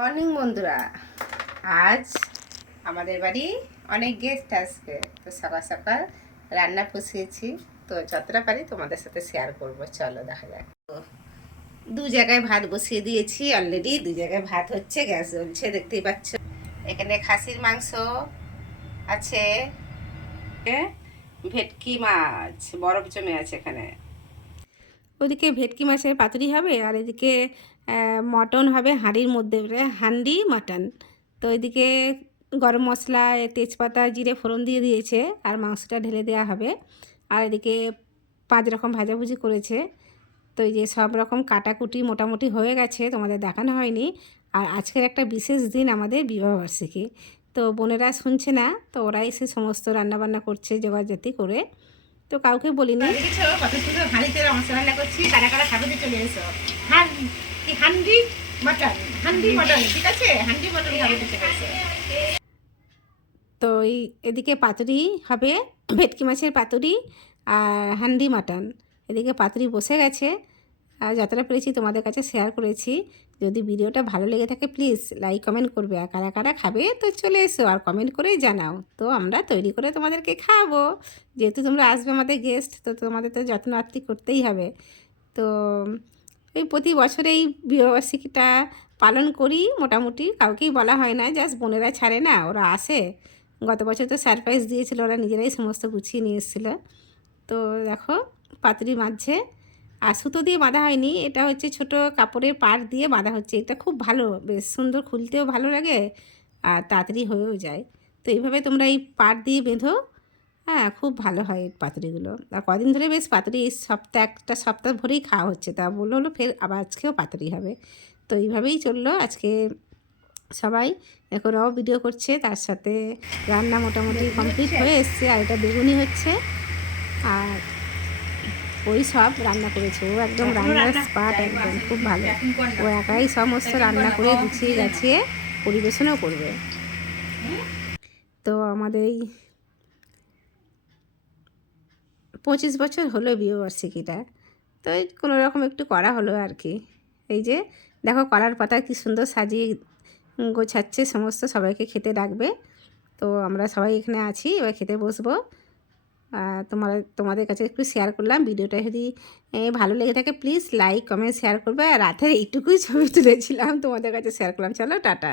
Morning বন্ধুরা, আজ আমাদের বাড়ি অনেক গেস্ট আসবে। তো সকাল সকাল রান্না বসিয়েছি, তো যতটা পারি তোমাদের সাথে শেয়ার করব। চলো দেখা যাক। তো দু জায়গায় ভাত বসিয়ে দিয়েছি অলরেডি, দু জায়গায় ভাত হচ্ছে, গ্যাস জ্বলছে দেখতেই পাচ্ছ। এখানে খাসির মাংস আছে, ভেটকি মাছ বরফ জমে আছে এখানে। ওদিকে ভেটকি মাছের পাতুরি হবে, আর এদিকে মটন হবে হাঁড়ির মধ্যে, হান্ডি মাটন। তো এদিকে গরম মশলা, তেজপাতা, জিরে ফোড়ন দিয়ে দিয়েছে, আর মাংসটা ঢেলে দেওয়া হবে। আর এদিকে 5 রকম ভাজাভুজি করেছে। তো এই যে সব রকম কাটাকুটি মোটামুটি হয়ে গেছে, তোমাদের দেখানো হয়নি। আর আজকের একটা বিশেষ দিন, আমাদের বিবাহবার্ষিকী। তো বোনেরা শুনছে না, তো ওরাই সে সমস্ত রান্নাবান্না করছে জোগাড়জাতি করে, তো কাউকে বলিনি। কত সুন্দর হাঁড়িতে মশলা রান্না করছি, কারা কারা খাবে চলে এসো। হান্ডি মাটন, হান্ডি মাটন, ঠিক আছে, হান্ডি মাটন খাবে চলে এসো। তো এদিকে পাতুরি হবে, ভেটকি মাছের পাতুরি আর হান্ডি মাটন। এদিকে পাতুরি বসে গেছে, আর যতটা পেরেছি তোমাদের কাছে শেয়ার করেছি। যদি ভিডিওটা ভালো লেগে থাকে প্লিজ লাইক কমেন্ট করবে, আর কারা কারা খাবে তো চলে এসো আর কমেন্ট করেই জানাও, তো আমরা তৈরি করে তোমাদেরকে খাওয়াবো। যেহেতু তোমরা আসবে আমাদের গেস্ট, তো তোমাদের তো যত্ন আত্তি করতেই হবে। তো এই প্রতি বছর এই বিবাহবার্ষিকীটা পালন করি মোটামুটি, কাউকেই বলা হয় না, জাস্ট বোনেরা ছাড়ে না, ওরা আসে। গত বছর তো সারপ্রাইজ দিয়েছিল, ওরা নিজেরাই সমস্ত গুছিয়ে নিয়ে এসেছিলো। তো দেখো পাতুরি মাঝে, আর সুতো দিয়ে বাঁধা হয়নি, এটা হচ্ছে ছোট কাপড়ের পাড় দিয়ে বাঁধা হচ্ছে। এটা খুব ভালো, বেশ সুন্দর, খুলতেও ভালো লাগে আর তাড়াতাড়ি হয়েও যায়। তো এইভাবে তোমরা এই পাড় দিয়ে বেঁধো, হ্যাঁ খুব ভালো হয় এই পাতুরিগুলো। আর কদিন ধরে বেশ পাতুরি, এই একটা সপ্তাহ ভরেই খাওয়া হচ্ছে। তা বললো ফের আবার আজকেও পাতুরি হবে। তো এইভাবেই চললো আজকে। সবাই এখন ওরাও ভিডিও করছে, তার সাথে রান্না মোটামুটি কমপ্লিট হয়ে এসছে। আর এটা বেগুনি হচ্ছে, আর ওই সব রান্না করেছে, ও একদম রান্নার স্পার্ট, একদম খুব ভালো। ও একাই সমস্ত রান্না করে গুছিয়ে গেছিয়ে পরিবেশনও করবে। তো আমাদের এই 25 বছর হলো বিবাহবার্ষিকীটা, তো এই কোনো রকম একটু করা হলো আর কি। এই যে দেখো কলার পাতা কি সুন্দর সাজিয়ে গোছাচ্ছে সমস্ত, সবাইকে খেতে ডাকবে। তো আমরা সবাই এখানে আছি, এবার খেতে বসবো। তোমাদের কাছে একটু শেয়ার করলাম। ভিডিওটা যদি ভালো লেগে থাকে প্লিজ লাইক কমেন্ট শেয়ার করবে। আর রাতের এইটুকুই ছবি তুলেছিলাম, তোমাদের কাছে শেয়ার করলাম। চলো টাটা।